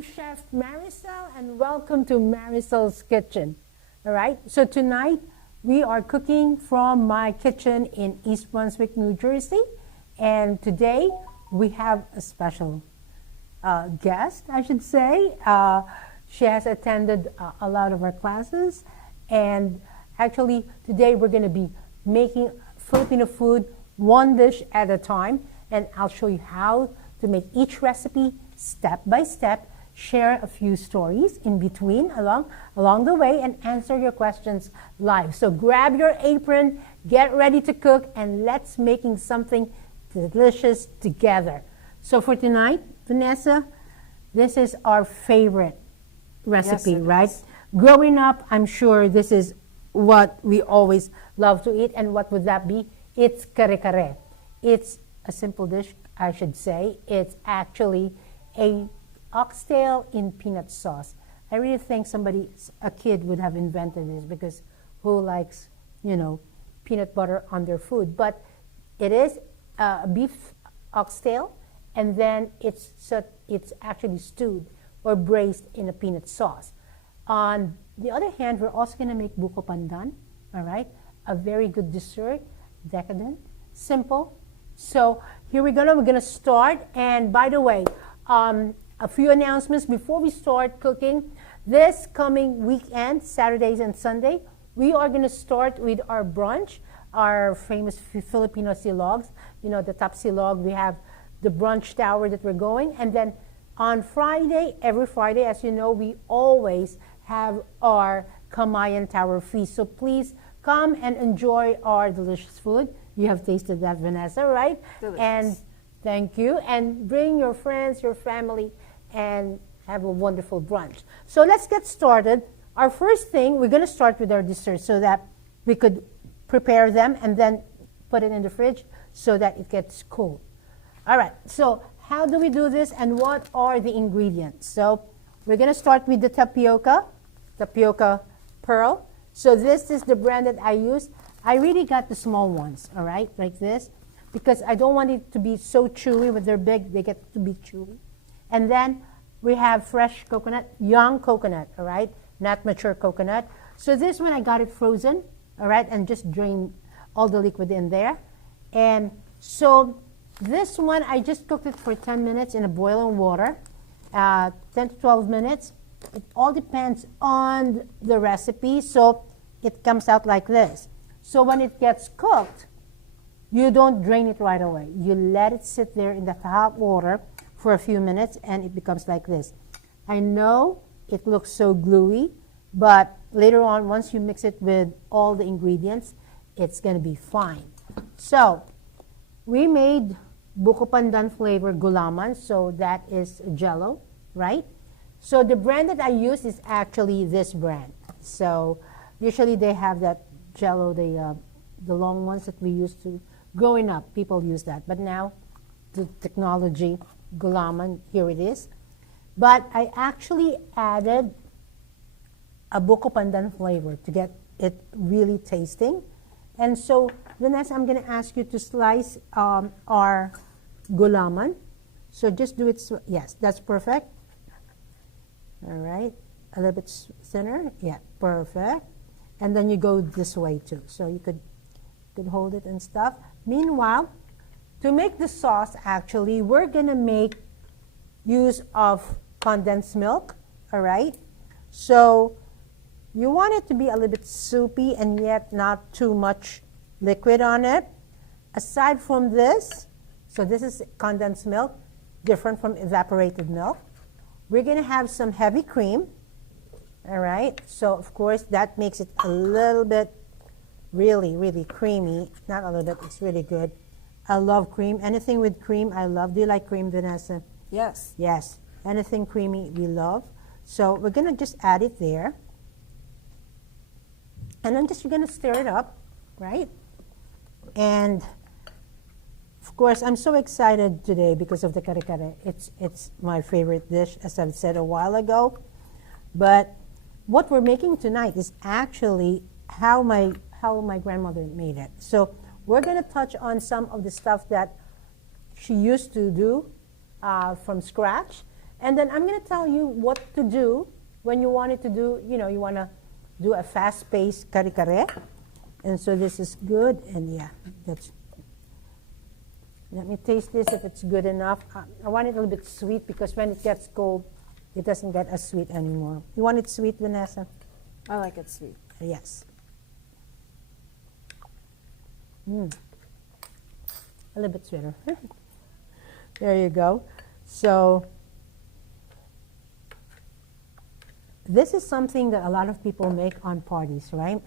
I'm Chef Maricel, and welcome to Maricel's Kitchen. All right, so tonight we are cooking from my kitchen in East Brunswick, New Jersey, and today we have a special guest, I should say. She has attended a lot of our classes, and actually today we're going to be making Filipino food one dish at a time, and I'll show you how to make each recipe step by step, share a few stories in between along the way, and answer your questions live. So grab your apron, get ready to cook, and let's making something delicious together. So for tonight, Vanessa, this is our favorite recipe, yes, right? Is. Growing up, I'm sure this is what we always love to eat. And what would that be? It's kare-kare. It's a simple dish, I should say. It's actually a oxtail in peanut sauce. I really think a kid would have invented this, because who likes, peanut butter on their food? But it is a beef oxtail, and then it's actually stewed or braised in a peanut sauce. On the other hand, we're also going to make buko pandan, all right? A very good dessert, decadent, simple. So here we're going to start. And by the way, a few announcements before we start cooking. This coming weekend, Saturdays and Sunday, we are going to start with our brunch, our famous Filipino silogs. The top silog, we have the brunch tower that we're going. And then on Friday, every Friday, as you know, we always have our Kamayan Tower feast. So please come and enjoy our delicious food. You have tasted that, Vanessa, right? Delicious. And thank you. And bring your friends, your family, and have a wonderful brunch. So let's get started. Our first thing, we're going to start with our dessert so that we could prepare them and then put it in the fridge so that it gets cool. All right, so how do we do this, and what are the ingredients? So we're going to start with the tapioca pearl. So this is the brand that I use. I really got the small ones, all right, like this, because I don't want it to be so chewy. When they're big, they get to be chewy. And then we have fresh coconut, young coconut, all right, not mature coconut. So this one, I got it frozen, all right, and just drained all the liquid in there. And so this one, I just cooked it for 10 minutes in a boiling water, 10 to 12 minutes. It all depends on the recipe. So it comes out like this. So when it gets cooked, you don't drain it right away. You let it sit there in the hot water for a few minutes, and it becomes like this. I know it looks so gluey, but later on, once you mix it with all the ingredients, it's going to be fine. So we made buko pandan flavor gulaman, so that is jello, right? So the brand that I use is actually this brand. So usually they have that jello, the long ones that we used to growing up. People use that, but now the technology, gulaman, here it is. But I actually added a buko pandan flavor to get it really tasting. And so, Vanessa, I'm going to ask you to slice our gulaman. So just do it, yes, that's perfect. All right, a little bit thinner, yeah, perfect. And then you go this way too, so you could hold it and stuff. Meanwhile, to make the sauce, actually, we're going to make use of condensed milk, all right? So you want it to be a little bit soupy and yet not too much liquid on it. Aside from this, so this is condensed milk, different from evaporated milk. We're going to have some heavy cream, all right? So, of course, that makes it a little bit really, really creamy. Not a little bit, it's really good. I love cream. Anything with cream, I love. Do you like cream, Vanessa? Yes. Yes. Anything creamy, we love. So we're going to just add it there. And then you're going to stir it up, right? And, of course, I'm so excited today because of the kare-kare. It's my favorite dish, as I've said a while ago. But what we're making tonight is actually how my grandmother made it. So we're going to touch on some of the stuff that she used to do from scratch. And then I'm going to tell you what to do when you want it to do, you know, you want to do a fast-paced kare-kare. And so this is good. And yeah, that's, let me taste this if it's good enough. I want it a little bit sweet because when it gets cold, it doesn't get as sweet anymore. You want it sweet, Vanessa? I like it sweet. Yes. A little bit sweeter. There you go. So this is something that a lot of people make on parties, right?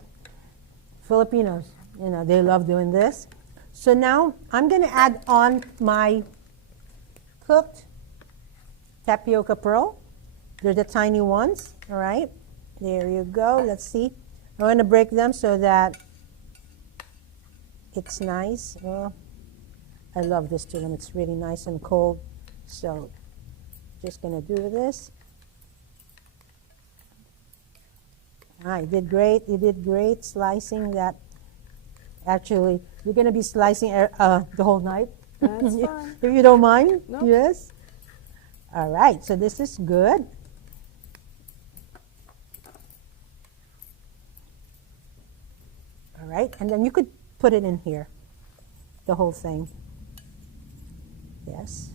Filipinos, you know, they love doing this. So now I'm going to add on my cooked tapioca pearl. They're the tiny ones, all right? There you go. Let's see. I'm going to break them so that it's nice. Oh, I love this to them. It's really nice and cold. So just going to do this. Ah, you did great. You did great slicing that. Actually, you're going to be slicing the whole night. That's fine. If you don't mind. Nope. Yes. All right. So this is good. All right. And then you could put it in here, the whole thing. Yes.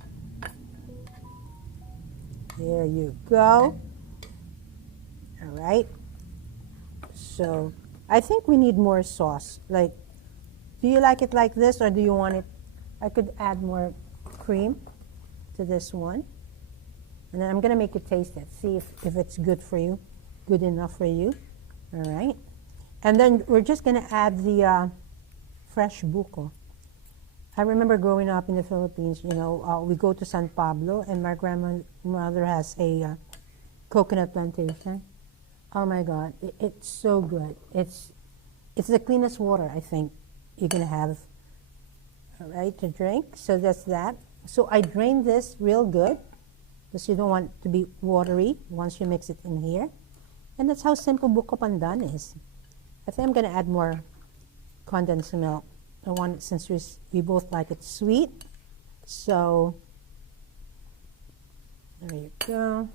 There you go. All right. So I think we need more sauce. Like, do you like it like this or do you want it? I could add more cream to this one. And then I'm going to make you taste it. See if it's good for you, good enough for you. All right. And then we're just going to add the fresh buko. I remember growing up in the Philippines, you know, we go to San Pablo and my grandmother has a coconut plantation. Oh my God, it's so good. It's the cleanest water, I think, you're going to have, all right, to drink. So that's that. So I drain this real good because you don't want it to be watery once you mix it in here. And that's how simple buko pandan is. I think I'm going to add more condensed milk. I want it, since we both like it sweet. So there you go.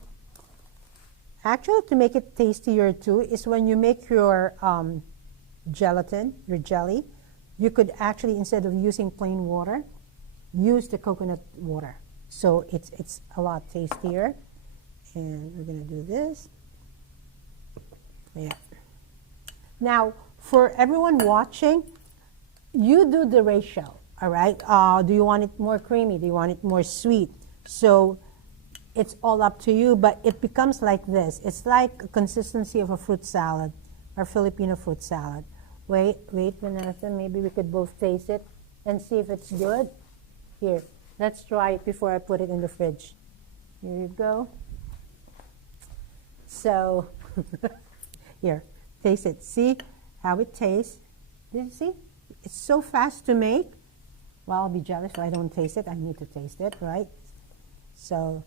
Actually, to make it tastier too, is when you make your gelatin, your jelly, you could actually, instead of using plain water, use the coconut water. So it's a lot tastier. And we're going to do this. Yeah. Now, for everyone watching, you do the ratio, all right? Do you want it more creamy? Do you want it more sweet? So it's all up to you, but it becomes like this. It's like a consistency of a fruit salad, or Filipino fruit salad. Wait, Vanessa, maybe we could both taste it and see if it's good. Here, let's try it before I put it in the fridge. Here you go. So, here, taste it. See how it tastes. Did you see? It's so fast to make. Well, I'll be jealous if I don't taste it. I need to taste it, right? So,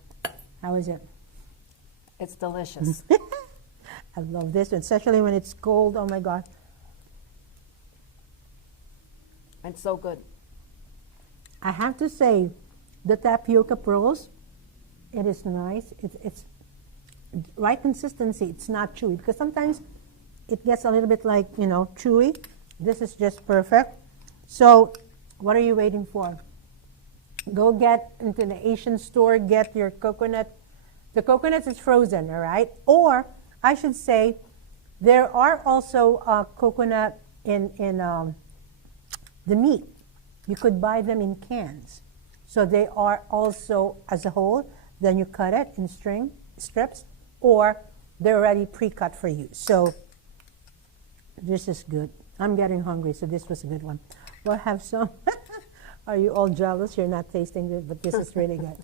how is it? It's delicious. I love this, especially when it's cold. Oh my God. It's so good. I have to say, the tapioca pearls, it is nice. It's right consistency. It's not chewy because sometimes it gets a little bit like, you know, chewy. This is just perfect. So what are you waiting for? Go get into the Asian store, get your coconut. The coconut is frozen, all right? Or I should say, there are also coconut in the meat. You could buy them in cans. So they are also as a whole. Then you cut it in strips, or they're already pre-cut for you. So this is good. I'm getting hungry, so this was a good one. We'll have some. Are you all jealous? You're not tasting it, but this is really good.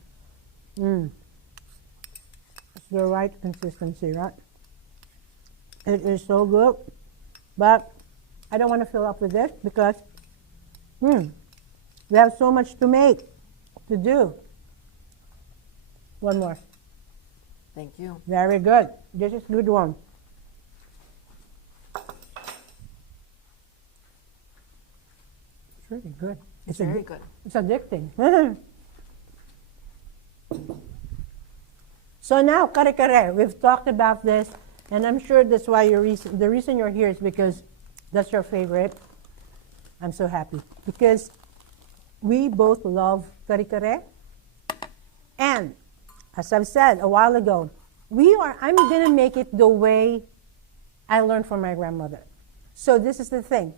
It's the right consistency, right? It is so good, but I don't want to fill up with this because we have so much to make, to do. One more. Thank you. Very good. This is a good one. It's really good. It's very good. It's addicting. So now, kare-kare, we've talked about this, and I'm sure that's why the reason you're here is because that's your favorite. I'm so happy because we both love kare-kare. And as I've said a while ago, I'm going to make it the way I learned from my grandmother. So this is the thing.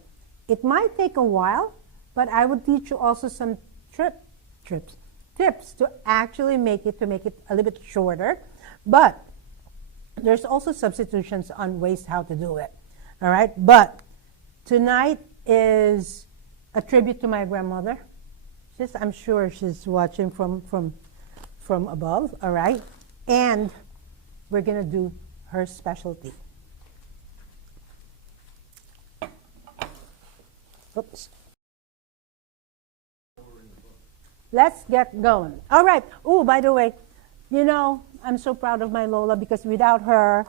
It might take a while, but I would teach you also some tips to actually make it a little bit shorter. But there's also substitutions on ways how to do it. All right? But tonight is a tribute to my grandmother. I'm sure she's watching from above, all right? And we're going to do her specialty. Oops. Let's get going. All right. Oh, by the way, I'm so proud of my Lola because without her,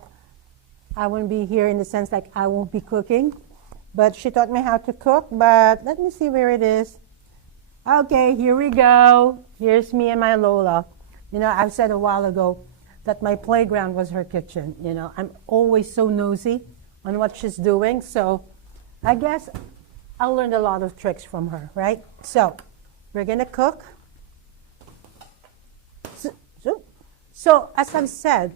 I wouldn't be here in the sense like I won't be cooking. But she taught me how to cook, but let me see where it is. Okay, here we go. Here's me and my Lola. I've said a while ago that my playground was her kitchen. I'm always so nosy on what she's doing. So I guess I learned a lot of tricks from her, right? So we're going to cook. So as I've said,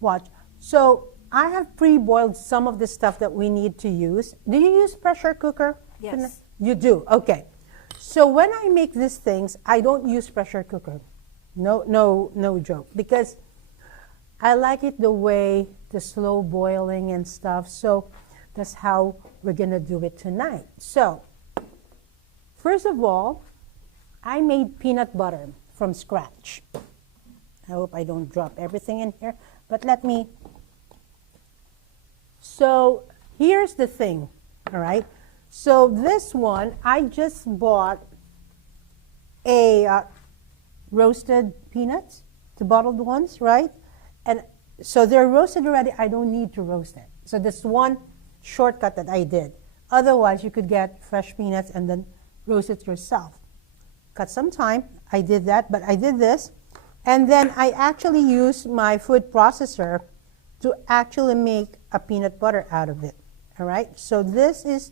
watch. So I have pre-boiled some of the stuff that we need to use. Do you use pressure cooker? Yes. You do? Okay. So when I make these things, I don't use pressure cooker. No joke. Because I like it the way the slow boiling and stuff. So that's how we're going to do it tonight. So first of all, I made peanut butter from scratch. I hope I don't drop everything in here. But let me. So here's the thing. All right. So this one, I just bought a roasted peanuts, the bottled ones, right? And so they're roasted already. I don't need to roast it. So this one shortcut that I did. Otherwise, you could get fresh peanuts and then roast it yourself. Cut some time. I did that, but I did this. And then I actually used my food processor to actually make a peanut butter out of it. All right? So this is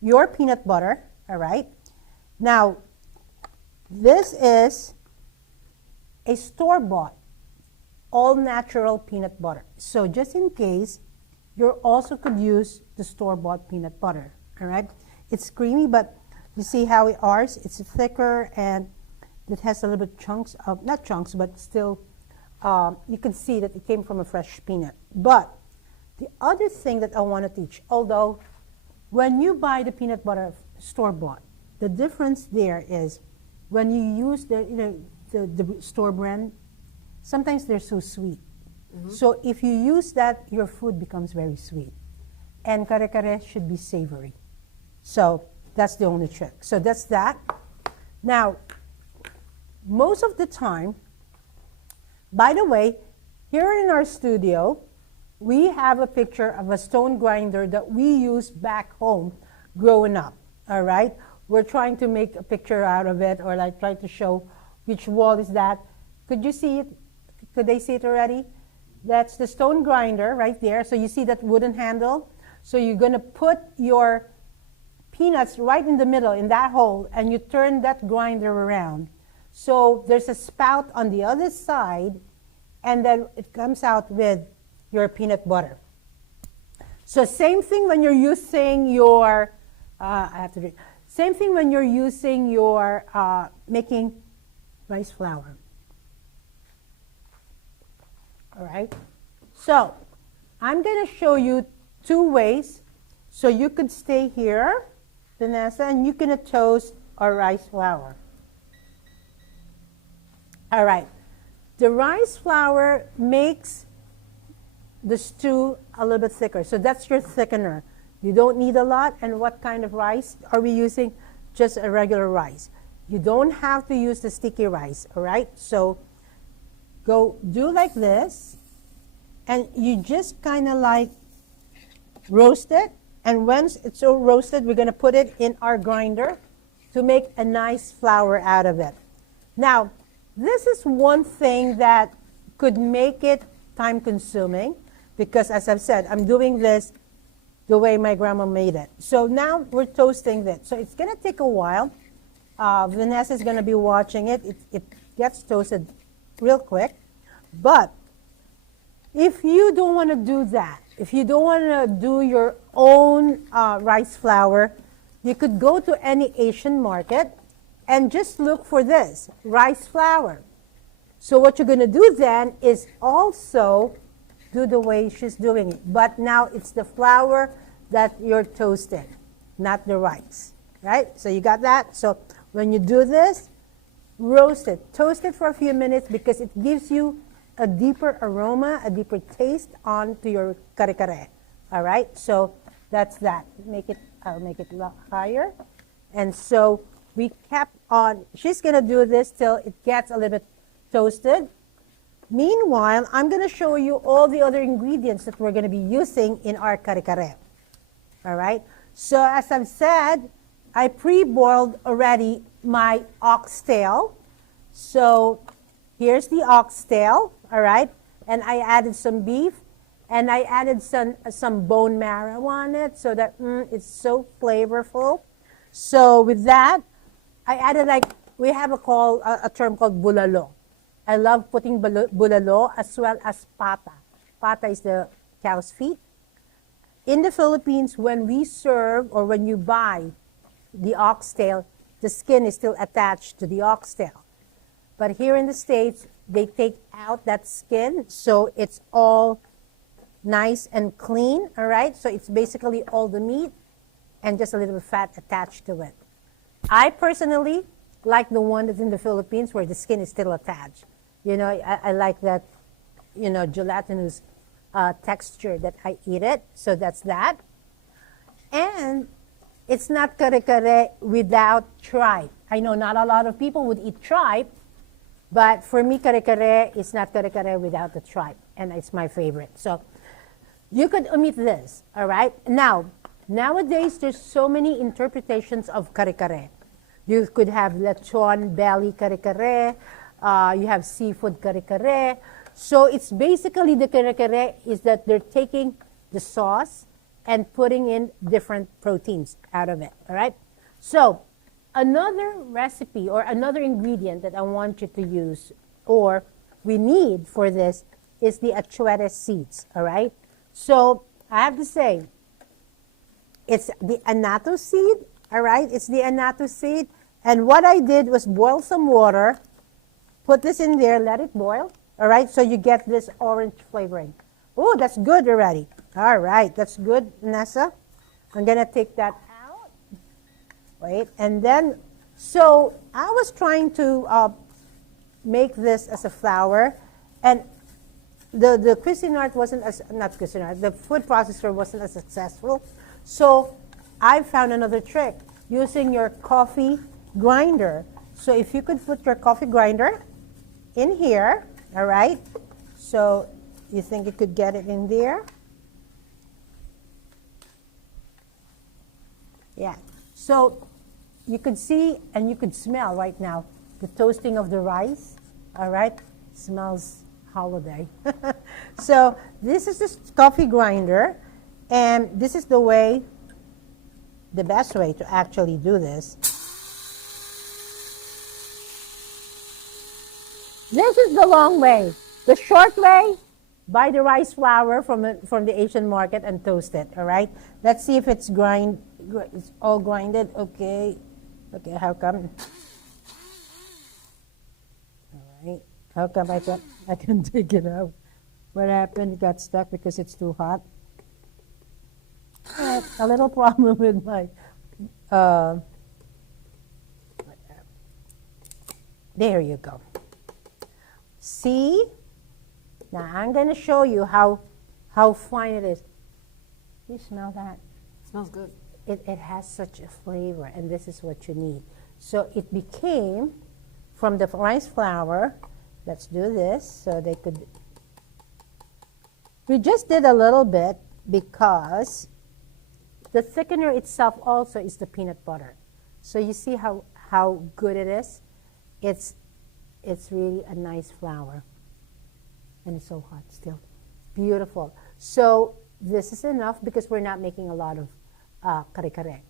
your peanut butter. All right? Now, this is a store-bought, all-natural peanut butter. So just in case, you also could use the store-bought peanut butter. All right? It's creamy, but you see how it is? It's thicker and it has a little bit chunks of, not chunks, but still, you can see that it came from a fresh peanut. But the other thing that I want to teach, although when you buy the peanut butter store-bought, the difference there is when you use the store brand, sometimes they're so sweet. Mm-hmm. So if you use that, your food becomes very sweet. And kare-kare should be savory. So that's the only trick. So that's that. Now, most of the time, by the way, here in our studio, we have a picture of a stone grinder that we used back home growing up, all right? We're trying to make a picture out of it or like try to show which wall is that. Could you see it? Could they see it already? That's the stone grinder right there. So you see that wooden handle? So you're going to put your peanuts right in the middle in that hole and you turn that grinder around. So there's a spout on the other side and then it comes out with your peanut butter. So same thing when you're using your, same thing when you're using your, making rice flour. All right? So I'm going to show you two ways. So you could stay here, Vanessa, and you can toast our rice flour. All right. The rice flour makes the stew a little bit thicker. So that's your thickener. You don't need a lot. And what kind of rice are we using? Just a regular rice. You don't have to use the sticky rice, all right? So go do like this. And you just kind of like roast it. And once it's so roasted, we're going to put it in our grinder to make a nice flour out of it. Now, this is one thing that could make it time consuming because, as I've said, I'm doing this the way my grandma made it. So now we're toasting this. So it's going to take a while. Vanessa is going to be watching it. It gets toasted real quick. But if you don't want to do that, if you don't want to do your own rice flour, you could go to any Asian market and just look for this, rice flour. So what you're going to do then is also do the way she's doing it. But now it's the flour that you're toasting, not the rice, right? So you got that? So when you do this, roast it. Toast it for a few minutes because it gives you a deeper aroma, a deeper taste onto your kare-kare. All right? So that's that. I'll make it a lot higher. And so we kept on, she's going to do this till it gets a little bit toasted. Meanwhile, I'm going to show you all the other ingredients that we're going to be using in our kare-kare. All right? So as I've said, I pre-boiled already my oxtail. So here's the oxtail, all right? And I added some beef, and I added some bone marrow on it so that it's so flavorful. So with that, I added we have a term called bulalo. I love putting bulalo as well as pata. Pata is the cow's feet. In the Philippines, when we serve or when you buy the oxtail, the skin is still attached to the oxtail. But here in the States, they take out that skin, so it's all nice and clean, all right? So it's basically all the meat and just a little bit of fat attached to it. I personally like the one that's in the Philippines where the skin is still attached. You know, I like that, you know, gelatinous texture that I eat it. So that's that. And it's not kare-kare without tripe. I know not a lot of people would eat tripe, but for me, kare-kare is not kare-kare without the tripe, and it's my favorite. So you could omit this, all right? Now, nowadays, there's so many interpretations of kare-kare. You could have lechon belly kare-kare, you have seafood kare-kare. So it's basically the kare-kare is that they're taking the sauce and putting in different proteins out of it, all right? So another recipe or another ingredient that I want you to use or we need for this is the achuete seeds, all right? So I have to say, it's the annatto seed, all right? It's the annatto seed. And what I did was boil some water, put this in there, let it boil, all right? So you get this orange flavoring. Oh, that's good already. All right, that's good, Nessa. I'm going to take that out. Wait, and then, so I was trying to make this as a flour, and the Cuisinart wasn't as, not Cuisinart, the food processor wasn't as successful. So I found another trick using your coffee grinder. So if you could put your coffee grinder in here, all right? So you think you could get it in there? Yeah. So you could see and you could smell right now the toasting of the rice, all right? Smells holiday. So this is this coffee grinder, and this is the way, the best way to actually do this. This is the long way. The short way, buy the rice flour from the Asian market and toast it, all right? Let's see if it's it's all grinded. Okay. Okay, how come? All right. How come I can take it out? What happened? It got stuck because it's too hot. A little problem with my there you go. See? Now I'm going to show you how fine it is. You smell that? It smells good. It has such a flavor, and this is what you need. So it became from the rice flour. Let's do this so they could. We just did a little bit because the thickener itself also is the peanut butter. So you see how good it is? It's really a nice flour. And it's so hot still. Beautiful. So this is enough because we're not making a lot of kare-kare.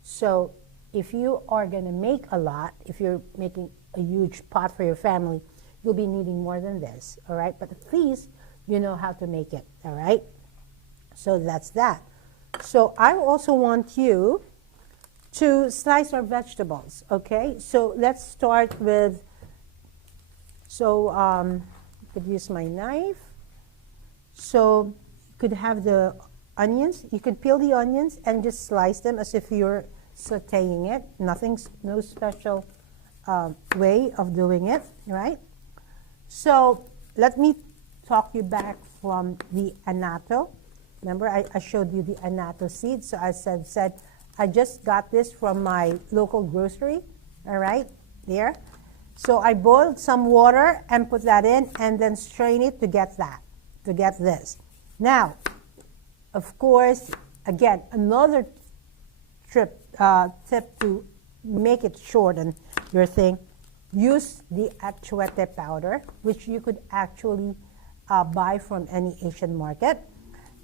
So if you are going to make a lot, if you're making a huge pot for your family, you'll be needing more than this, all right? But at least you know how to make it, all right? So that's that. So I also want you to slice our vegetables, okay? So let's start with, I could use my knife. So you could have the onions. You could peel the onions and just slice them as if you're sauteing it. No special way of doing it, right? So let me talk you back from the annatto. Remember, I showed you the annatto seeds. So I said, I just got this from my local grocery, all right, there. So I boiled some water and put that in and then strain it to get this. Now, of course, again, another tip to make it shorten your thing, use the achuete powder, which you could actually buy from any Asian market.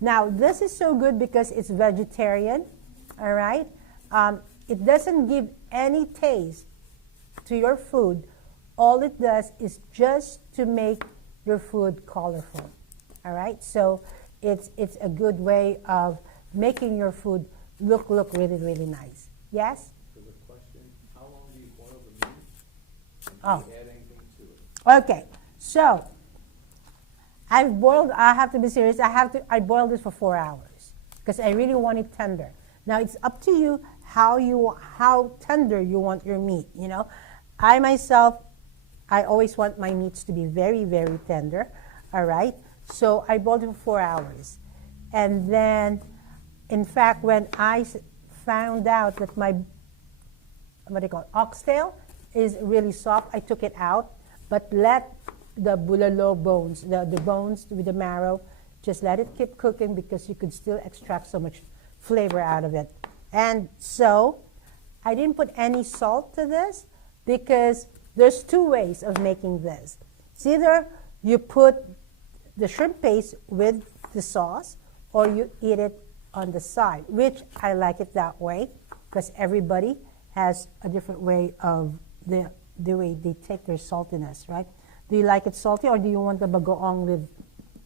Now, this is so good because it's vegetarian, all right? It doesn't give any taste to your food. All it does is just to make your food colorful, all right? So it's a good way of making your food look really, really nice. Yes? So the question, how long do you boil the meat? And Oh. do you add anything to it? Okay, so I have to be serious, I boiled this for 4 hours because I really want it tender. Now it's up to you how tender you want your meat, you know. I myself, I always want my meats to be very, very tender, all right? So I boiled it for 4 hours. And then, in fact, when I found out that my, oxtail is really soft, I took it out, but let the bulalo bones, the bones with the marrow, just let it keep cooking because you could still extract so much flavor out of it. And so I didn't put any salt to this because there's 2 ways of making this. It's either you put the shrimp paste with the sauce or you eat it on the side, which I like it that way because everybody has a different way of the way they take their saltiness, right? Do you like it salty or do you want the bagoong with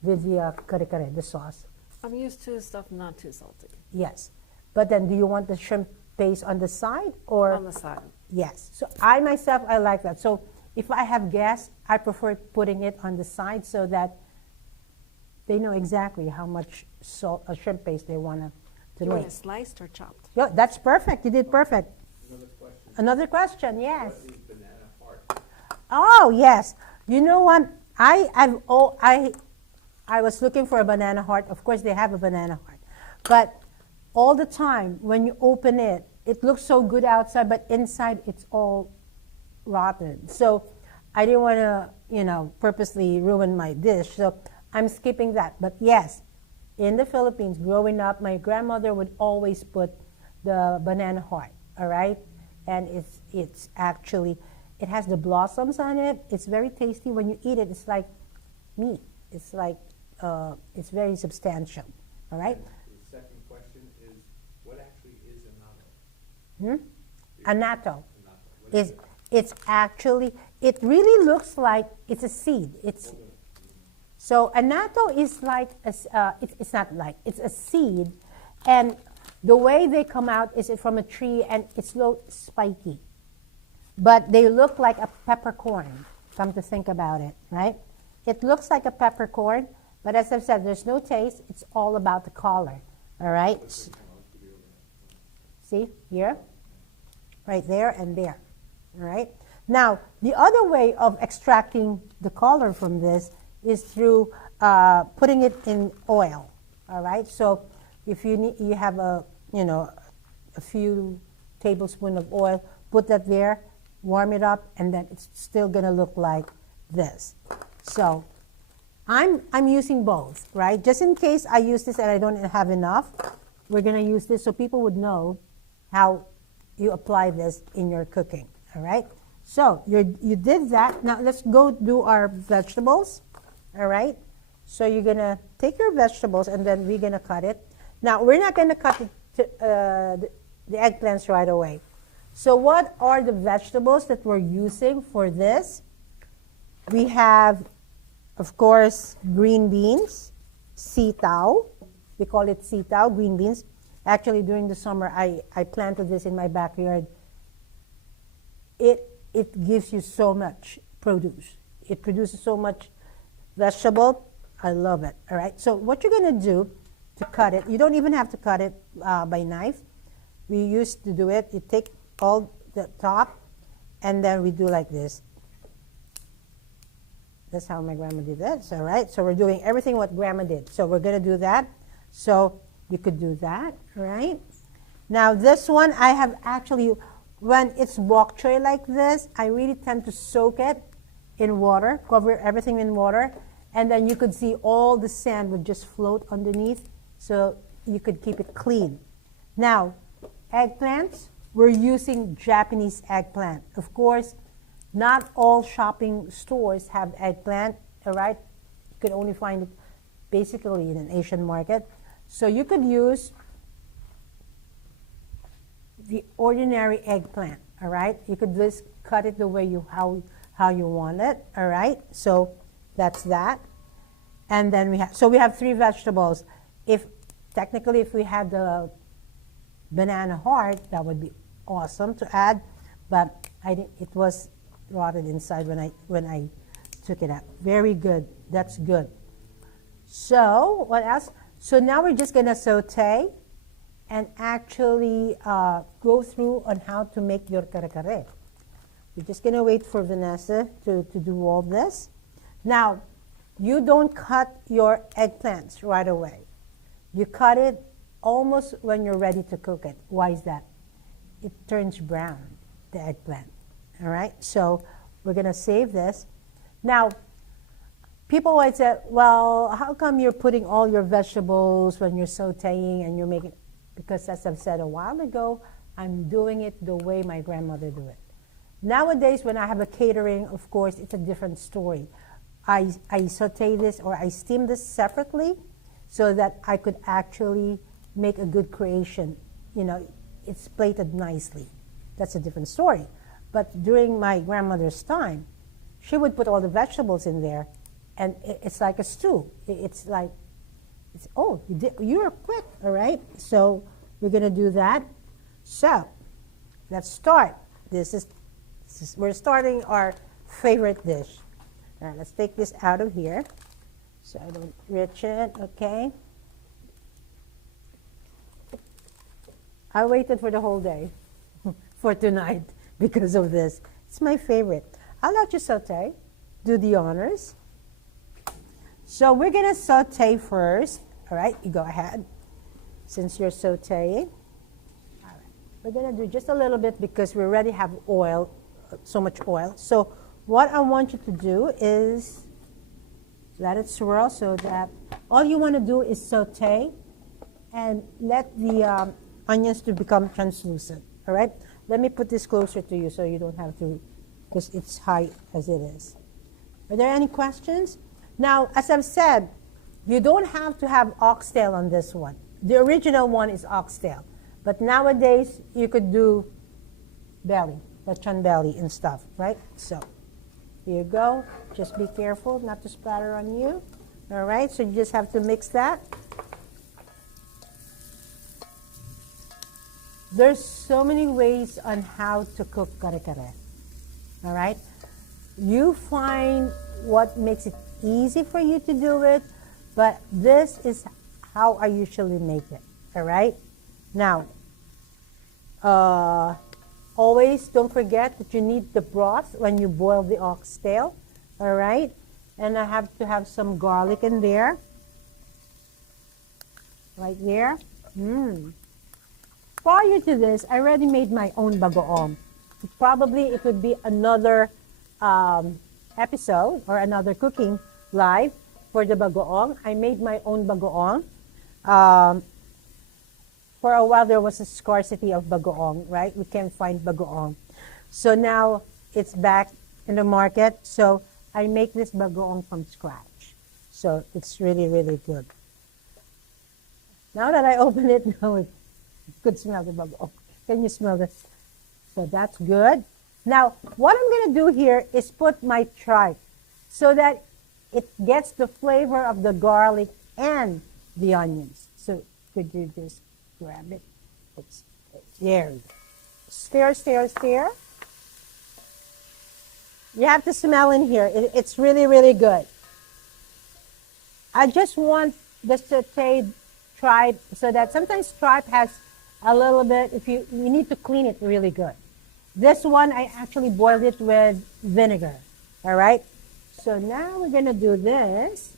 the kare-kare, the sauce? I'm used to stuff not too salty. Yes. But then do you want the shrimp paste on the side or? On the side. Yes. So I myself, I like that. So if I have guests, I prefer putting it on the side so that they know exactly how much salt or shrimp paste they want to You want make. it sliced or chopped? Yeah, that's perfect. You did perfect. Another question. Another question, yes. What is banana heart? Oh, yes. You know what? I was looking for a banana heart. Of course, they have a banana heart. But all the time, when you open it, it looks so good outside, but inside it's all rotten. So I didn't want to, purposely ruin my dish. So I'm skipping that. But yes, in the Philippines, growing up, my grandmother would always put the banana heart, all right? And it's actually, it has the blossoms on it. It's very tasty. When you eat it, it's like meat. It's like, it's very substantial, all right? And the second question is, what actually is annatto? Annatto. What is it? It's actually, it really looks like it's a seed. So annatto is like, it's not like, it's a seed. And the way they come out is from a tree and it's a little spiky. But they look like a peppercorn, come to think about it, right? It looks like a peppercorn, but as I've said, there's no taste. It's all about the color, all right? See, here, right there and there, all right? Now, the other way of extracting the color from this is through putting it in oil, all right? So if you have a few tablespoons of oil, put that there, warm it up, and then it's still gonna look like this. So I'm using both, right? Just in case I use this and I don't have enough, we're gonna use this so people would know how you apply this in your cooking, all right? So you did that. Now let's go do our vegetables, all right? So you're going to take your vegetables and then we're going to cut it. Now, we're not going to cut the eggplants right away. So what are the vegetables that we're using for this? We have, of course, green beans, sitaw. We call it sitaw, green beans. Actually, during the summer, I planted this in my backyard. It gives you so much produce. It produces so much vegetable. I love it, all right? So what you're going to do to cut it, you don't even have to cut it by knife. We used to do it. You take all the top, and then we do like this. That's how my grandma did it, all right? So we're doing everything what grandma did. So we're going to do that. So you could do that, right? Now this one, I have actually, when it's bok choy like this, I really tend to soak it in water, cover everything in water, and then you could see all the sand would just float underneath, so you could keep it clean. Now, eggplants, we're using Japanese eggplant. Of course, not all shopping stores have eggplant, all right? You could only find it basically in an Asian market. So you could use the ordinary eggplant, all right? You could just cut it the way how you want it, all right? So that's that. And then we have 3 vegetables. Technically, if we had the banana heart, that would be awesome to add, but it was rotted inside when I took it out. Very good. That's good. So what else? So now we're just going to saute and actually go through on how to make your kare-kare. We're just going to wait for Vanessa to do all this. Now, you don't cut your eggplants right away. You cut it almost when you're ready to cook it. Why is that? It turns brown, the eggplant. All right? So we're going to save this. Now, people might say, well, how come you're putting all your vegetables when you're sauteing and you're making, because as I've said a while ago, I'm doing it the way my grandmother did it. Nowadays, when I have a catering, of course, it's a different story. I saute this or I steam this separately so that I could actually make a good creation. You know, it's plated nicely. That's a different story. But during my grandmother's time, she would put all the vegetables in there, and it's like a stew. You're quick, all right? So we're going to do that. So let's start. We're starting our favorite dish. All right, let's take this out of here so I don't rich it, okay? I waited for the whole day for tonight because of this. It's my favorite. I'll let you saute, do the honors. So we're going to saute first. All right, you go ahead since you're sauteing. All right, we're going to do just a little bit because we already have oil, so much oil. So what I want you to do is let it swirl so that all you want to do is saute and let the onions to become translucent. All right, let me put this closer to you so you don't have to, because it's high as it is. Are there any questions? Now, as I've said, you don't have to have oxtail on this one. The original one is oxtail. But nowadays, you could do belly, lechon belly and stuff, right? So, here you go. Just be careful not to splatter on you. All right, so you just have to mix that. There's so many ways on how to cook kare-kare. All right? You find what makes it easy for you to do it, but this is how I usually make it. All right? Now, always don't forget that you need the broth when you boil the oxtail. All right? And I have to have some garlic in there. Right there. Prior to this, I already made my own bagoong. Probably it would be another episode or another cooking live for the bagoong. I made my own bagoong. For a while, there was a scarcity of bagoong, right? We can't find bagoong. So now it's back in the market. So I make this bagoong from scratch. So it's really, really good. Now that I open it, now it could smell the bubble. Oh, can you smell this? So that's good. Now, what I'm going to do here is put my tripe so that it gets the flavor of the garlic and the onions. So could you just grab it? There you go. Stir, stir, stir. You have to smell in here. It's really, really good. I just want the sauteed tripe so that sometimes tripe has a little bit, if you need to clean it really good. This one, I actually boiled it with vinegar. All right? So now we're going to do this.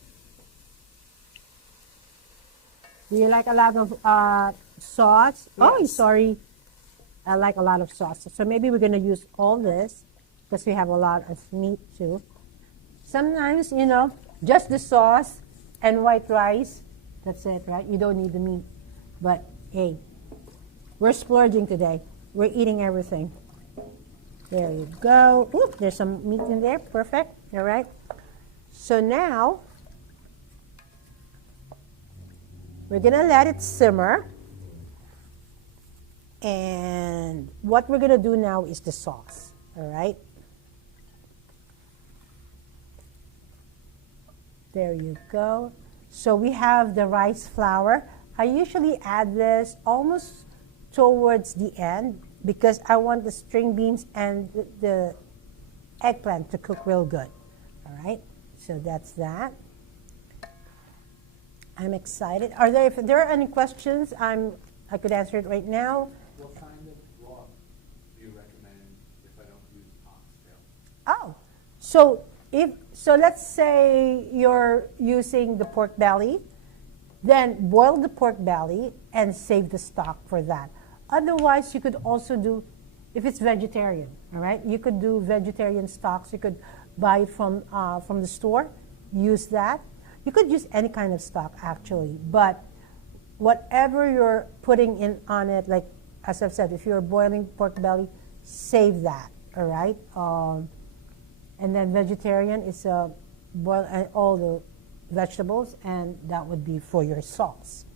Do you like a lot of sauce? Yes. Oh, sorry. I like a lot of sauce. So maybe we're going to use all this because we have a lot of meat too. Sometimes, you know, just the sauce and white rice, that's it, right? You don't need the meat. But hey, we're splurging today. We're eating everything. There you go. Oop, there's some meat in there. Perfect. All right. So now, we're going to let it simmer. And what we're going to do now is the sauce. All right. There you go. So we have the rice flour. I usually add this almost towards the end because I want the string beans and the eggplant to cook real good. All right. So that's that. I'm excited. If there are any questions, I could answer it right now. What kind of broth do you recommend if I don't use oxtail? Oh, so let's say you're using the pork belly, then boil the pork belly and save the stock for that. Otherwise, you could also do, if it's vegetarian, all right, you could do vegetarian stocks. You could buy it from the store, use that. You could use any kind of stock actually, but whatever you're putting in on it, like as I've said, if you're boiling pork belly, save that, all right? And then vegetarian is boil all the vegetables, and that would be for your sauce.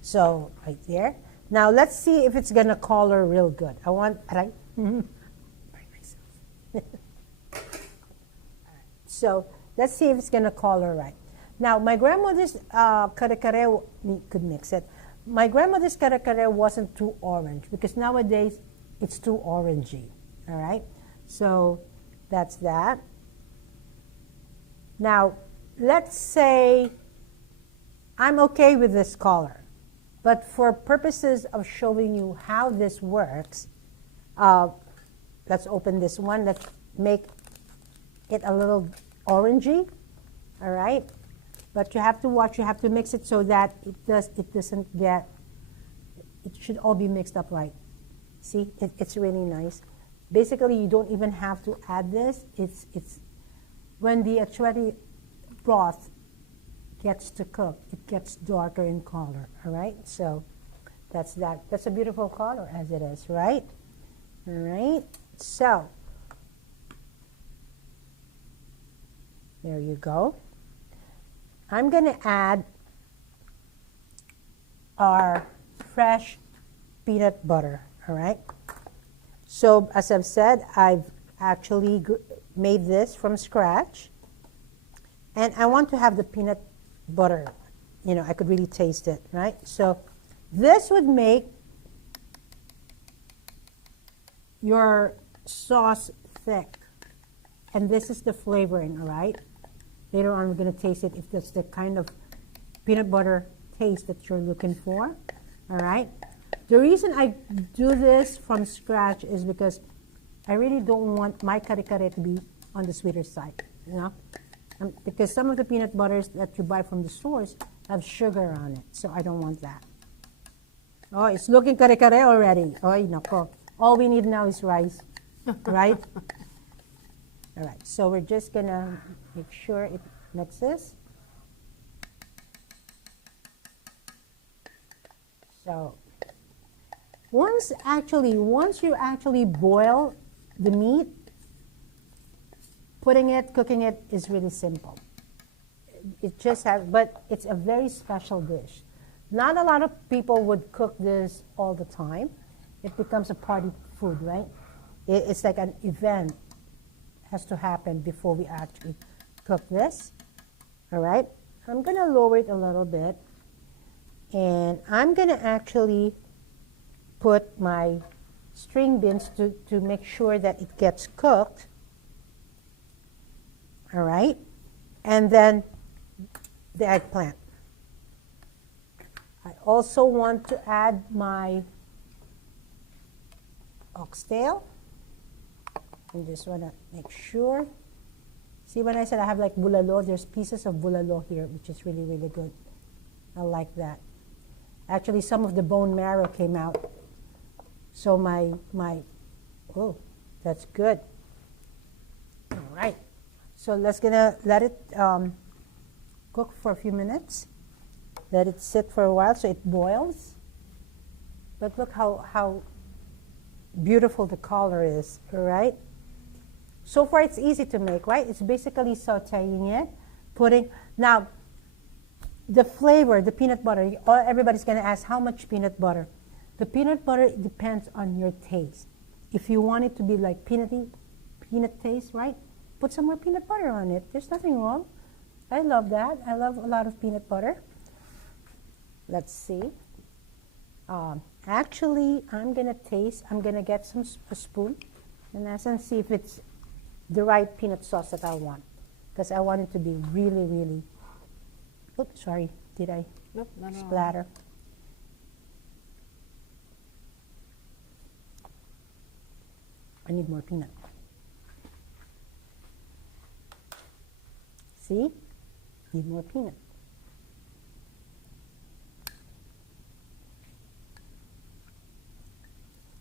So right there. Now let's see if it's gonna color real good. I want, right? So let's see if it's gonna color right. Now my grandmother's kare-kare, we could mix it. My grandmother's kare-kare wasn't too orange because nowadays it's too orangey. All right. So that's that. Now, let's say I'm okay with this color, but for purposes of showing you how this works, let's open this one. Let's make it a little orangey, all right? But you have to watch, you have to mix it so that it doesn't get, it should all be mixed up right. See, it's really nice. Basically, you don't even have to add this. It's when the achuete broth gets to cook, it gets darker in color, all right? So that's that. That's a beautiful color as it is, right? All right, so there you go. I'm gonna add our fresh peanut butter, all right? So as I've said, I've actually made this from scratch. And I want to have the peanut butter. You know, I could really taste it, right? So this would make your sauce thick. And this is the flavoring, all right? Later on, we're going to taste it if that's the kind of peanut butter taste that you're looking for, all right? The reason I do this from scratch is because I really don't want my kare-kare to be on the sweeter side, you know? Because some of the peanut butters that you buy from the stores have sugar on it, so I don't want that. Oh, it's looking kare-kare already. Oh, nako. All we need now is rice, right? All right, so we're just gonna make sure it mixes. So once you actually boil the meat, cooking it is really simple. it just has, but it's a very special dish. Not a lot of people would cook this all the time. It becomes a party food, right? It's like an event has to happen before we actually cook this. All right, I'm gonna lower it a little bit, and I'm gonna actually put my string beans to make sure that it gets cooked. All right, and then the eggplant. I also want to add my oxtail. I just want to make sure. See, when I said I have like bulalo, there's pieces of bulalo here, which is really, really good. I like that. Actually, some of the bone marrow came out. So oh, that's good. All right. So gonna let it cook for a few minutes. Let it sit for a while so it boils. But look how beautiful the color is, all right? So far it's easy to make, right? It's basically sauteing it, now the flavor, the peanut butter, everybody's gonna ask how much peanut butter. The peanut butter depends on your taste. If you want it to be like peanut taste, right? Put some more peanut butter on it. There's nothing wrong. I love that. I love a lot of peanut butter. Let's see. Actually, I'm gonna get a spoon and see if it's the right peanut sauce that I want. Because I want it to be really, really, oops, sorry, did I Nope, not at all. splatter? I need more peanut. See? Need more peanut.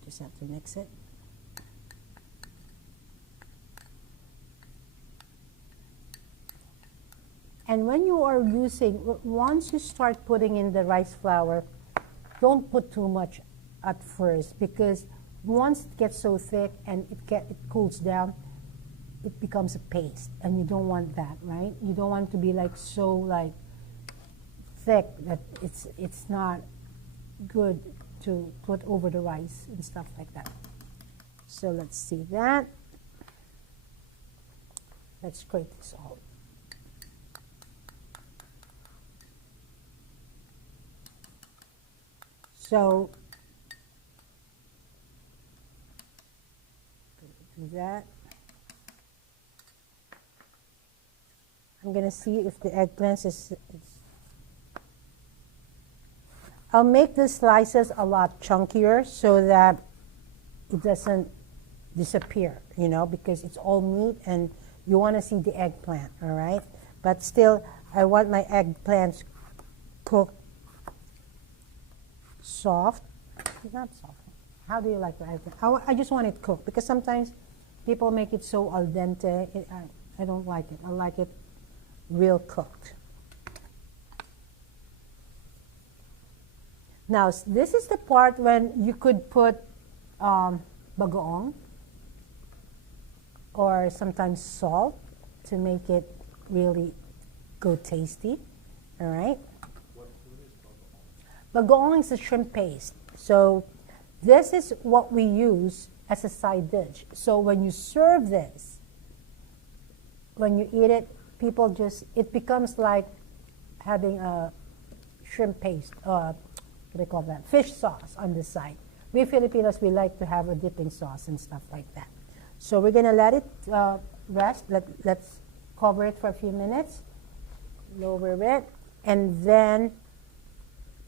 Just have to mix it. And when you are once you start putting in the rice flour, don't put too much at first, because once it gets so thick and it cools down, it becomes a paste, and you don't want that, right? You don't want it to be like so like thick that it's not good to put over the rice and stuff like that. So let's see that. Let's grate this all. So do that. I'm going to see if the eggplant is. I'll make the slices a lot chunkier so that it doesn't disappear, because it's all meat and you want to see the eggplant, all right? But still, I want my eggplants cooked soft. Not soft. How do you like the eggplant? I just want it cooked, because sometimes people make it so al dente. I don't like it. I like it real cooked. Now, this is the part when you could put bagoong or sometimes salt to make it really go tasty. All right? What is bagoong? Bagoong is a shrimp paste. So this is what we use as a side dish. So when you serve this, when you eat it, it becomes like having a shrimp paste, what do they call that? Fish sauce on the side. We Filipinos, we like to have a dipping sauce and stuff like that. So we're going to let it rest. Let's cover it for a few minutes. Lower it. And then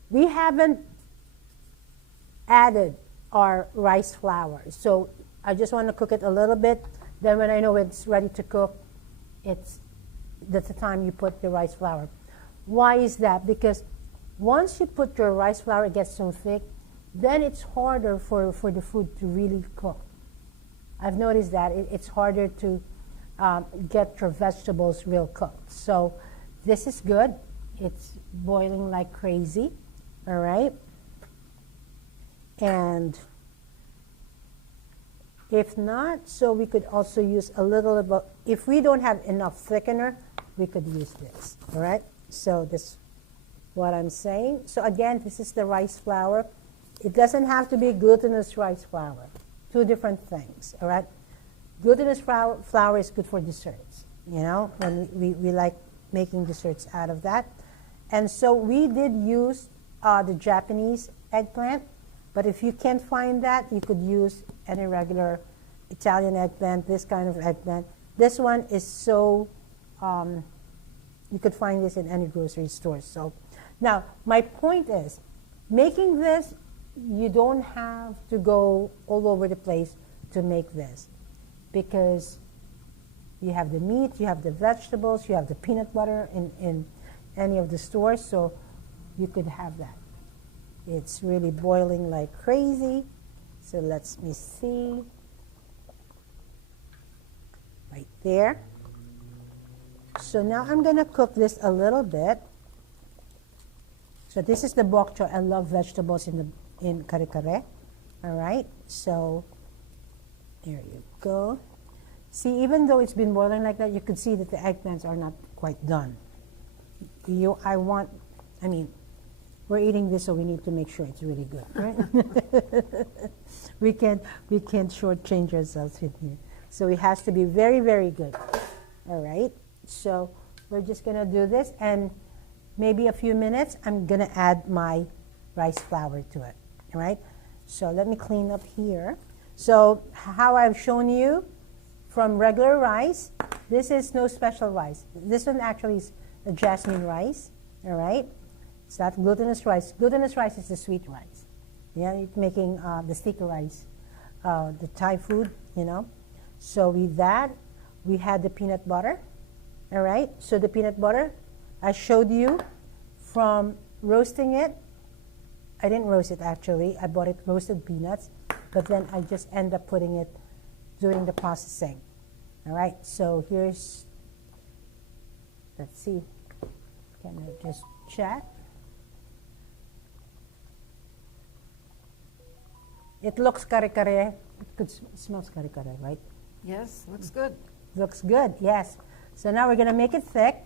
we haven't added our rice flour. So I just want to cook it a little bit. Then when I know it's ready to cook, that's the time you put the rice flour. Why is that? Because once you put your rice flour, it gets so thick, then it's harder for the food to really cook. I've noticed that it's harder to get your vegetables real cooked. So this is good. It's boiling like crazy, all right? And if not, so we could also use a little bit, if we don't have enough thickener, we could use this, all right? So this what I'm saying. So again, this is the rice flour. It doesn't have to be glutinous rice flour. Two different things, all right? Glutinous flour is good for desserts, you know, when we like making desserts out of that. And so we did use the Japanese eggplant, but if you can't find that, you could use any regular Italian eggplant, this kind of eggplant. This one is so, you could find this in any grocery store. So now, my point is, making this, you don't have to go all over the place to make this, because you have the meat, you have the vegetables, you have the peanut butter in any of the stores, so you could have that. It's really boiling like crazy. So let me see. Right there. So now I'm going to cook this a little bit. So this is the bok choy. I love vegetables in kare-kare. All right. So there you go. See, even though it's been boiling like that, you could see that the eggplants are not quite done. I mean, we're eating this, so we need to make sure it's really good, right? we can't shortchange ourselves in here. So it has to be very, very good. All right. So we're just gonna do this, and maybe a few minutes, I'm gonna add my rice flour to it. All right. So let me clean up here. So how I've shown you from regular rice, this is no special rice. This one actually is a jasmine rice. All right. It's not glutinous rice. Glutinous rice is the sweet rice. Yeah, you're making the sticky rice, the Thai food, you know. So with that, we had the peanut butter. All right. So the peanut butter, I showed you from roasting it. I didn't roast it actually. I bought it roasted peanuts, but then I just end up putting it during the processing. All right. So here's, let's see. Can I just check? It looks kare-kare. It smells kare-kare, right? Yes, looks good. Looks good, yes. So now we're going to make it thick.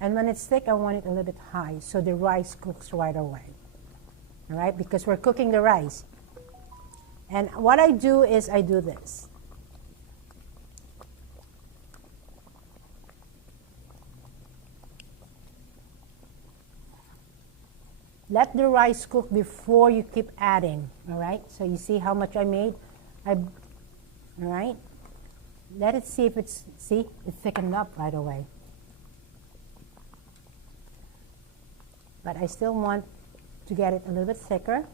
And when it's thick, I want it a little bit high so the rice cooks right away. All right, because we're cooking the rice. And what I do is I do this. Let the rice cook before you keep adding, all right? So you see how much I made? All right? Let it see if it thickened up right away. But I still want to get it a little bit thicker.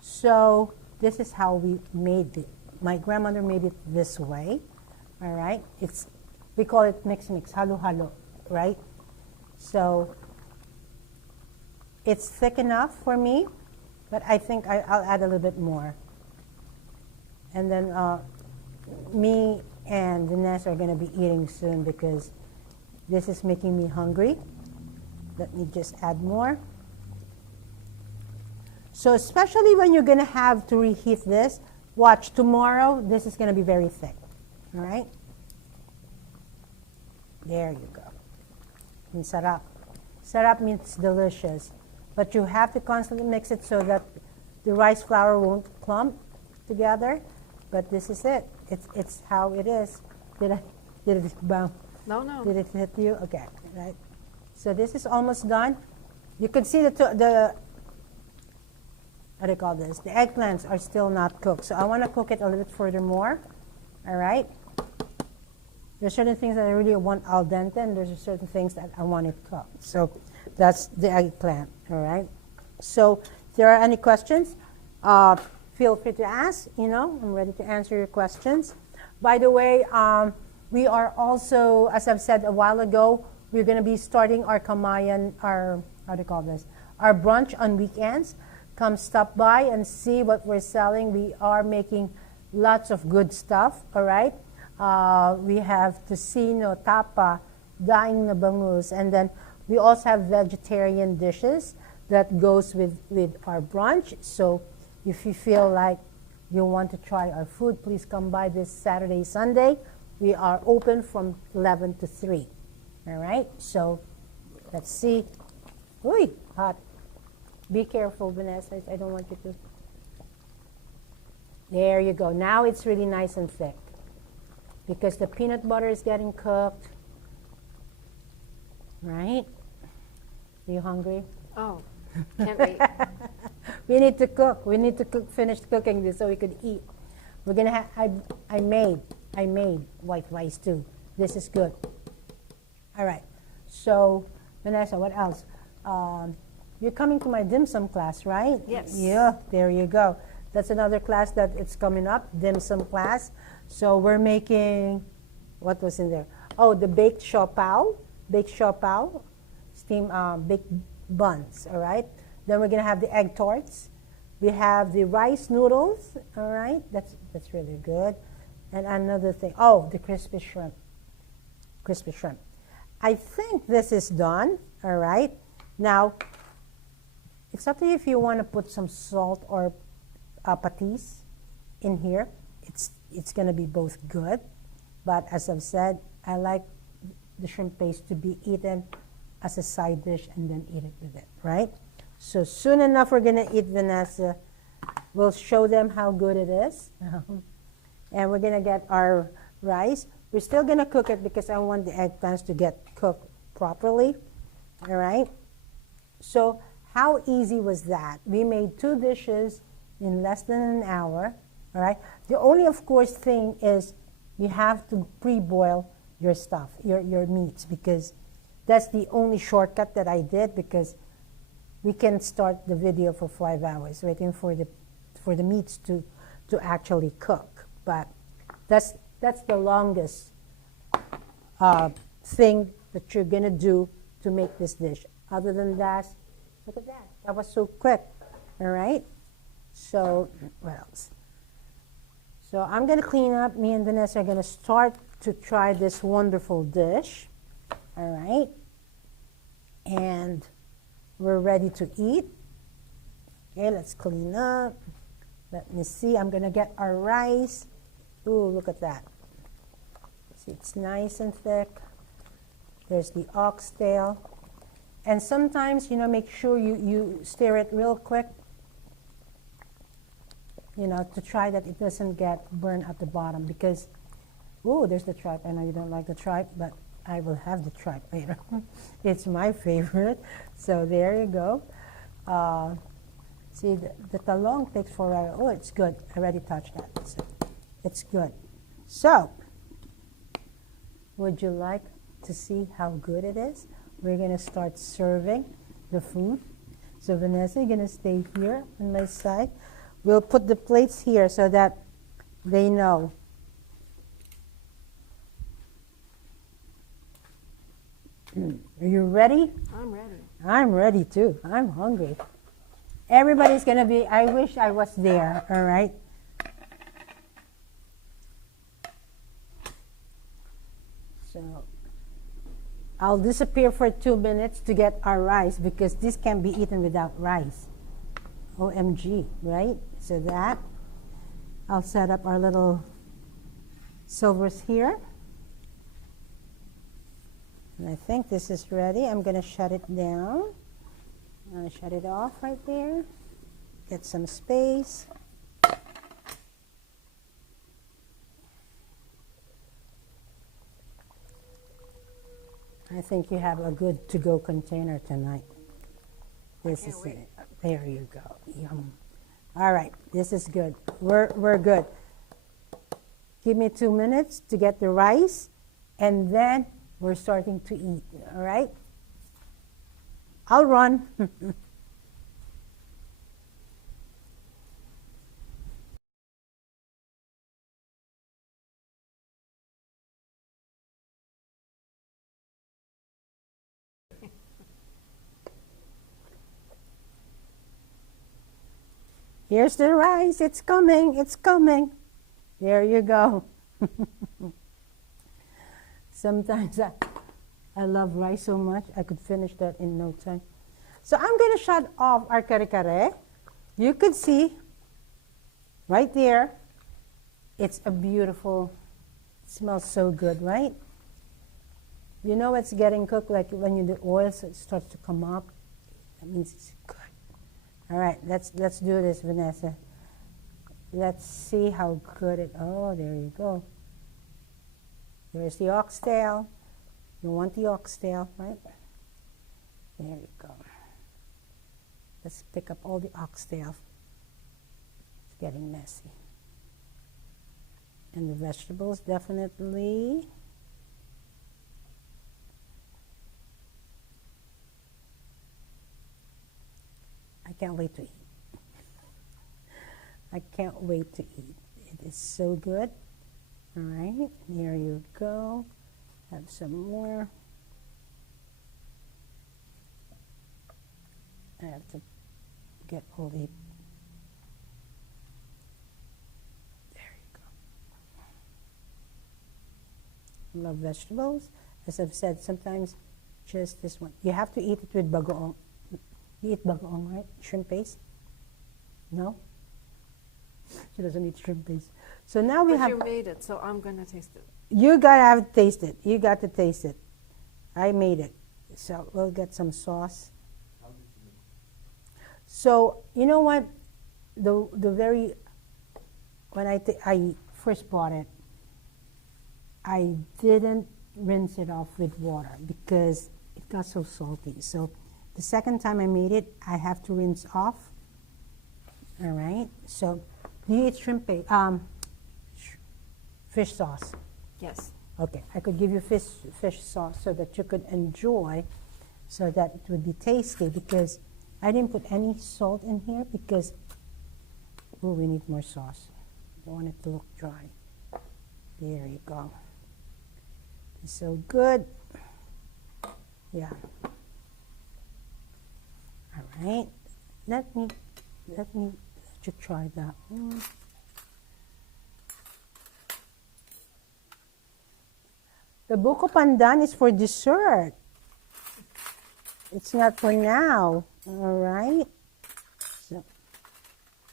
So this is how we made it. My grandmother made it this way, all right? We call it mix, halo-halo, right? So it's thick enough for me, but I think I'll add a little bit more. And then me and Vanessa are going to be eating soon because this is making me hungry. Let me just add more. So especially when you're going to have to reheat this, watch, tomorrow this is going to be very thick. All right? There you go. And sarap. Sarap means delicious. But you have to constantly mix it so that the rice flour won't clump together. But this is it. It's how it is. Did it bounce? No. Did it hit you? Okay, right. So this is almost done. You can see the what do you call this? The eggplants are still not cooked. So I want to cook it a little bit furthermore. All right. There's certain things that I really want al dente, and there's certain things that I want it cooked. So that's the eggplant. All right. So if there are any questions, feel free to ask. You know, I'm ready to answer your questions. By the way, we are also, as I've said a while ago, we're going to be starting our Kamayan, our brunch on weekends. Come stop by and see what we're selling. We are making lots of good stuff, all right? We have tocino, tapa, daing na bangus, and then we also have vegetarian dishes that goes with our brunch. So if you feel like you want to try our food, please come by this Saturday, Sunday. We are open from 11 to 3. All right, so let's see. Ooh, hot. Be careful, Vanessa. I don't want you to. There you go. Now it's really nice and thick because the peanut butter is getting cooked. Right? Are you hungry? Oh, can't wait. We need to cook. We need to finish cooking this so we could eat. We're gonna have. I made white rice too. This is good. All right. So, Vanessa, what else? You're coming to my dim sum class, right? Yes. Yeah. There you go. That's another class that it's coming up. Dim sum class. So we're making. What was in there? Oh, the baked siopao. Baked siopao. Steam baked buns. All right. Then we're gonna have the egg tarts. We have the rice noodles. All right. That's really good. And another thing. Oh, the crispy shrimp. Crispy shrimp. I think this is done. All right. Now, it's up to you if you want to put some salt or patis in here. It's going to be both good. But as I've said, I like the shrimp paste to be eaten as a side dish and then eat it with it, right? So soon enough, we're going to eat, Vanessa. We'll show them how good it is. And we're going to get our rice. We're still going to cook it because I want the eggplants to get cooked properly. All right? So how easy was that? We made 2 dishes in less than an hour. All right? The only, of course, thing is you have to pre-boil your stuff, your meats, because that's the only shortcut that I did, because we can start the video for 5 hours waiting for the meats to actually cook. But that's the longest thing that you're gonna do to make this dish. Other than that, look at that. That was so quick. All right. So what else? So I'm gonna clean up. Me and Vanessa are gonna start to try this wonderful dish. All right. And we're ready to eat. Okay, let's clean up. Let me see. I'm gonna get our rice. Ooh, look at that. See, it's nice and thick. There's the oxtail. And sometimes, make sure you stir it real quick, to try that it doesn't get burned at the bottom, because, ooh, there's the tripe. I know you don't like the tripe, but I will have the tripe later. It's my favorite. So there you go. See, the talong takes forever. Oh, it's good. I already touched that. So it's good. So, would you like to see how good it is? We're going to start serving the food. So Vanessa, you're going to stay here on my side. We'll put the plates here so that they know. Are you ready? I'm ready. I'm ready too. I'm hungry. Everybody's going to be, I wish I was there, all right? So I'll disappear for 2 minutes to get our rice, because this can't be eaten without rice. OMG, right? So that, I'll set up our little silvers here. And I think this is ready. I'm going to shut it down. I'm going to shut it off right there. Get some space. I think you have a good to-go container tonight. This is it. There you go. Yum. All right, this is good. We're good. Give me 2 minutes to get the rice, and then we're starting to eat. All right? I'll run. Here's the rice. It's coming. It's coming. There you go. Sometimes I love rice so much, I could finish that in no time. So I'm going to shut off our kare-kare. You could see right there. It's a beautiful, it smells so good, right? You know it's getting cooked, like when the oil starts to come up. That means it's good. All right, let's do this, Vanessa. Let's see how good it. Oh, there you go. There's the oxtail. You want the oxtail, right? There you go. Let's pick up all the oxtail. It's getting messy. And the vegetables, definitely. I can't wait to eat. I can't wait to eat. It is so good. All right, here you go. Have some more. I have to get all the. There you go. Love vegetables. As I've said, sometimes just this one. You have to eat it with bagoong. You eat bagoong, right? Shrimp paste? No? She doesn't eat shrimp paste. So now we But have. you made it, so I'm going to taste it. You gotta have to taste it. You got to taste it. I made it. So we'll get some sauce. How did you make it? So you know what? The very when I first bought it, I didn't rinse it off with water because it got so salty. So the second time I made it, I have to rinse off. All right. So do you eat shrimp paste? Fish sauce. Yes. Okay, I could give you fish sauce so that you could enjoy, so that it would be tasty, because I didn't put any salt in here because, oh, we need more sauce. I don't want it to look dry. There you go. It's so good. Yeah. All right. Let me let you try that one. The buko pandan is for dessert. It's not for now. All right. So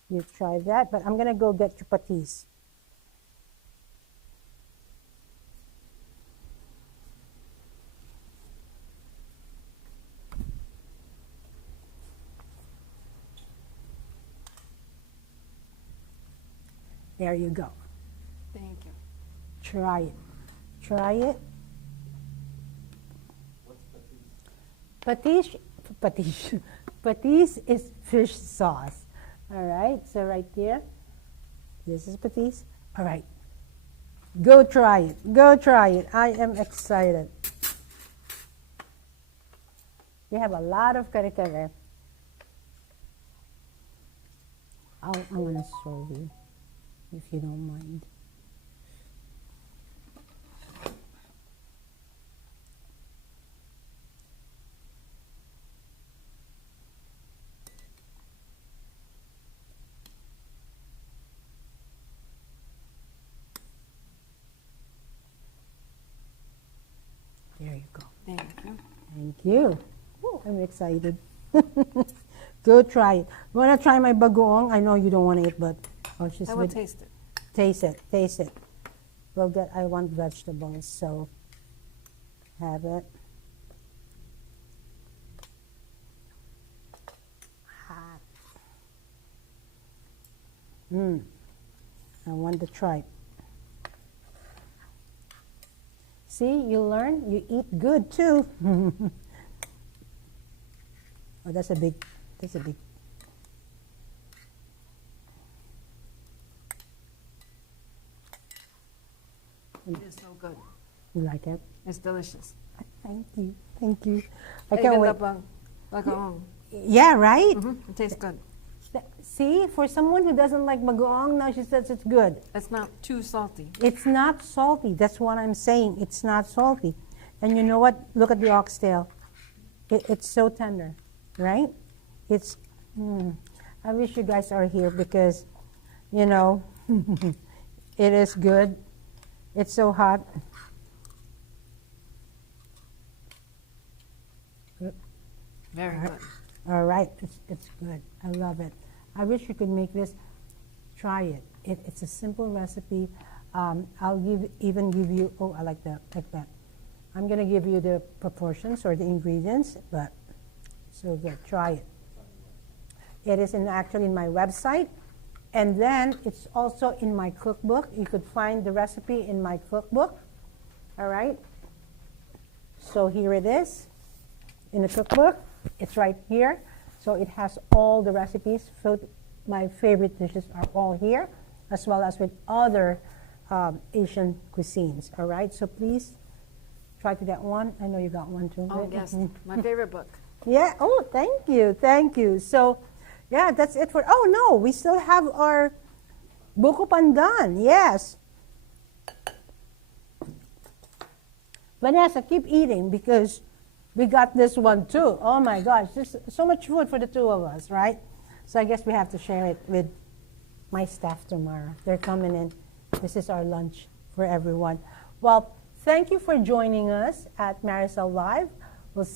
you try that, but I'm gonna go get your patis. There you go. Thank you. Try it. Try it. What's patis? Patis is fish sauce. All right, so right there, this is patis. All right, go try it. Go try it. I am excited. We have a lot of kare-kare. I'm gonna serve you, if you don't mind. There you go. Thank you. Thank you. I'm excited. Go try it. You want to try my bagoong? I know you don't want to eat, but I'll just I will taste it. taste it. Taste it. We'll get. I want vegetables, so have it. Hot. I want the tripe. See, you learn. You eat good too. Oh, that's a big. That's a big. It is so good. You like it? It's delicious. Thank you. Thank you. I Even can't wait. the bagoong. Yeah, right? It tastes good. See, for someone who doesn't like bagoong, now she says it's good. It's not too salty. It's not salty. That's what I'm saying. It's not salty. And you know what? Look at the oxtail. It's so tender, right? It's. I wish you guys are here because, you know, it is good. It's so hot. Very good. All right, it's good. I love it. I wish you could make this. try it. It's a simple recipe. I'll even give you, oh, I like that, I'm gonna give you the proportions or the ingredients, but so good, try it. It is actually in my website, and then it's also in my cookbook. You could find the recipe in my cookbook, all right? So here it is in the cookbook. It's right here. So it has all the recipes. So my favorite dishes are all here, as well as with other Asian cuisines, all right? So please try to get one. I know you got one too. Oh, right? yes. Mhm. My favorite book. Yeah, oh, thank you, thank you. So, yeah, that's it for, oh no, we still have our Buko Pandan, yes. Vanessa, keep eating because we got this one too. Oh my gosh, there's so much food for the two of us, right? So I guess we have to share it with my staff tomorrow. They're coming in. This is our lunch for everyone. Well, thank you for joining us at Maricel Live.